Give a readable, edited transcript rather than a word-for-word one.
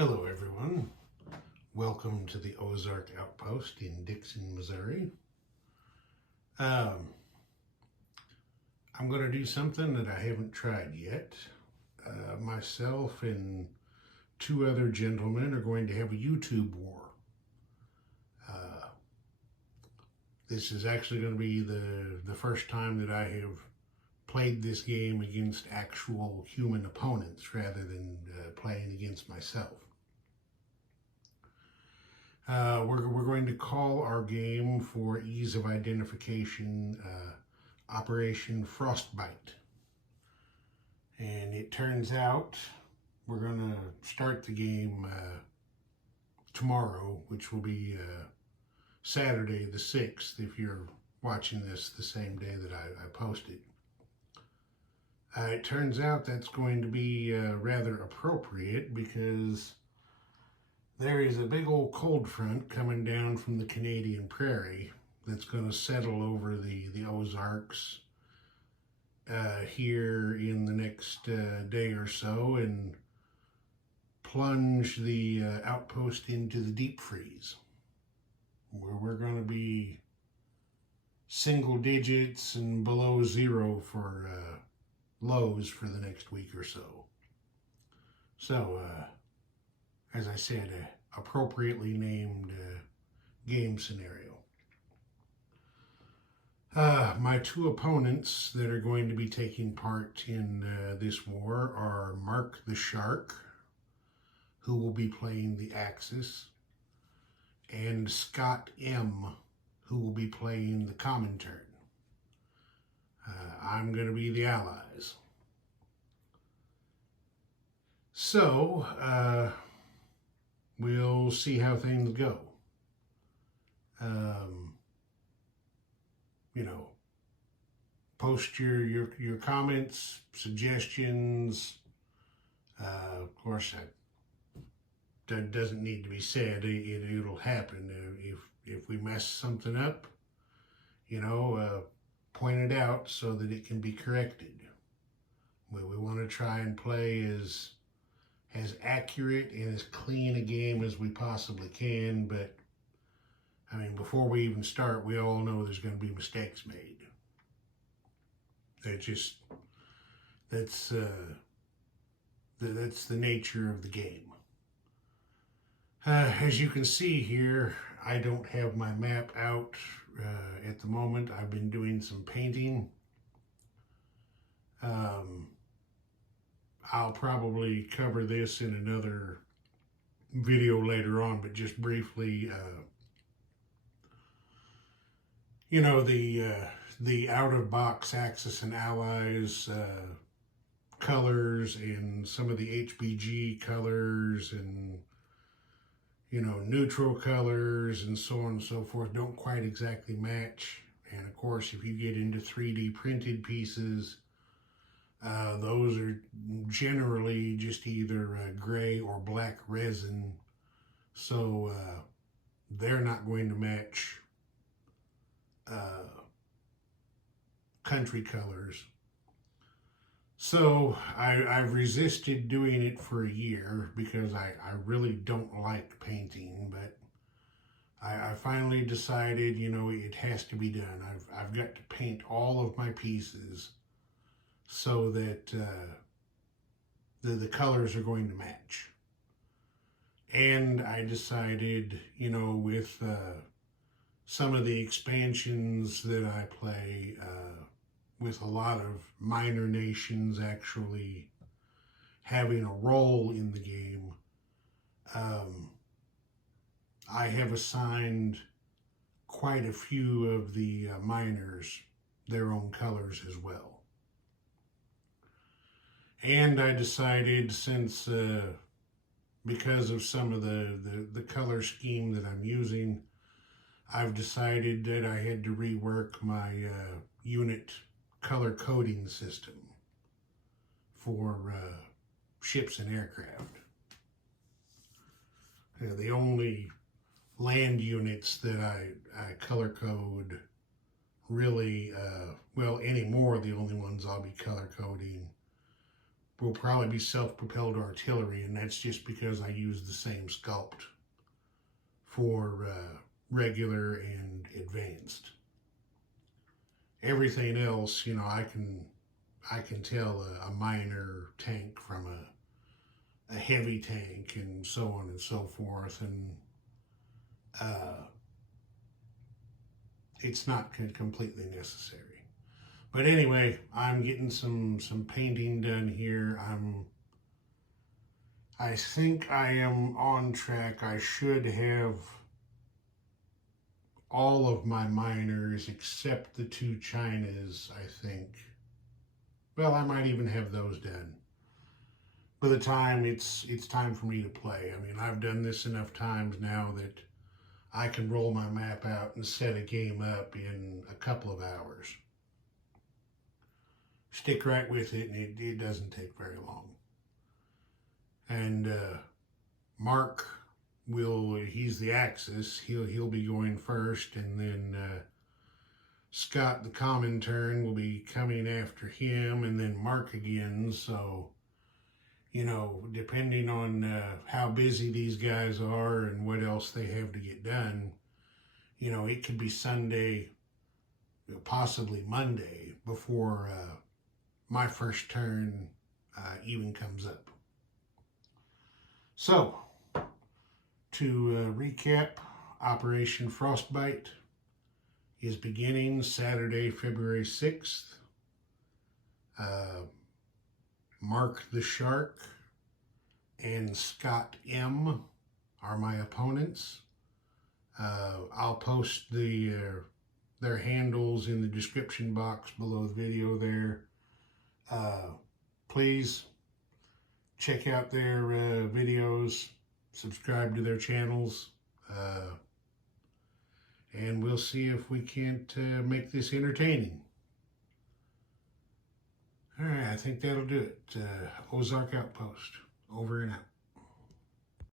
Hello everyone, welcome to the Ozark Outpost in Dixon, Missouri. I'm going to do something that I haven't tried yet. Myself and two other gentlemen are going to have a YouTube war. This is actually going to be the first time that I have played this game against actual human opponents rather than playing against myself. We're going to call our game, for ease of identification, Operation Frostbite. And it turns out we're going to start the game tomorrow, which will be Saturday the 6th, if you're watching this the same day that I posted. It turns out that's going to be rather appropriate because there is a big old cold front coming down from the Canadian prairie that's going to settle over the Ozarks here in the next day or so and plunge the outpost into the deep freeze, where we're going to be single digits and below zero for lows for the next week or so. So, as I said, appropriately named game scenario. My two opponents that are going to be taking part in this war are Mark the Shark, who will be playing the Axis, and Scottm, who will be playing the Comintern. I'm going to be the allies. So, we'll see how things go. Post your comments, suggestions. Of course, that doesn't need to be said. It'll happen. If we mess something up, point it out so that it can be corrected. We want to try and play as accurate and as clean a game as we possibly can, but I mean, before we even start, we all know there's going to be mistakes made. That's the nature of the game. As you can see here, I don't have my map out at the moment. I've been doing some painting. I'll probably cover this in another video later on, but just briefly, the out-of-box Axis and Allies colors and some of the HBG colors and, neutral colors and so on and so forth don't quite exactly match. And of course, if you get into 3D printed pieces, those are generally just either gray or black resin, so they're not going to match country colors. So I've resisted doing it for a year because I really don't like painting, but I finally decided, it has to be done. I've got to paint all of my pieces so that the colors are going to match. And I decided, with some of the expansions that I play, with a lot of minor nations actually having a role in the game, I have assigned quite a few of the minors their own colors as well. And I decided, since because of some of the color scheme that I'm using, I've decided that I had to rework my unit color coding system for ships and aircraft. The only land units that I color code really, anymore, the only ones I'll be color coding will probably be self-propelled artillery, and that's just because I use the same sculpt for regular and advanced. Everything else, you know, I can tell a minor tank from a heavy tank, and so on and so forth, and it's not completely necessary. But anyway, I'm getting some painting done here. I think I am on track. I should have all of my miners except the 2 Chinas, I think. Well, I might even have those done by the time it's time for me to play. I mean, I've done this enough times now that I can roll my map out and set a game up in a couple of hours. Stick right with it, and it doesn't take very long. And Mark he's the Axis, he'll be going first, and then Scott the Comintern will be coming after him, and then Mark again. So, you know, depending on how busy these guys are and what else they have to get done, you know, it could be Sunday, possibly Monday, before my first turn even comes up. So, to recap, Operation Frostbite is beginning Saturday, February 6th. Mark the Shark and Scottm are my opponents. I'll post their handles in the description box below the video there. Please check out their videos, subscribe to their channels, and we'll see if we can't make this entertaining. All right, I think that'll do it. Ozark Outpost, over and out.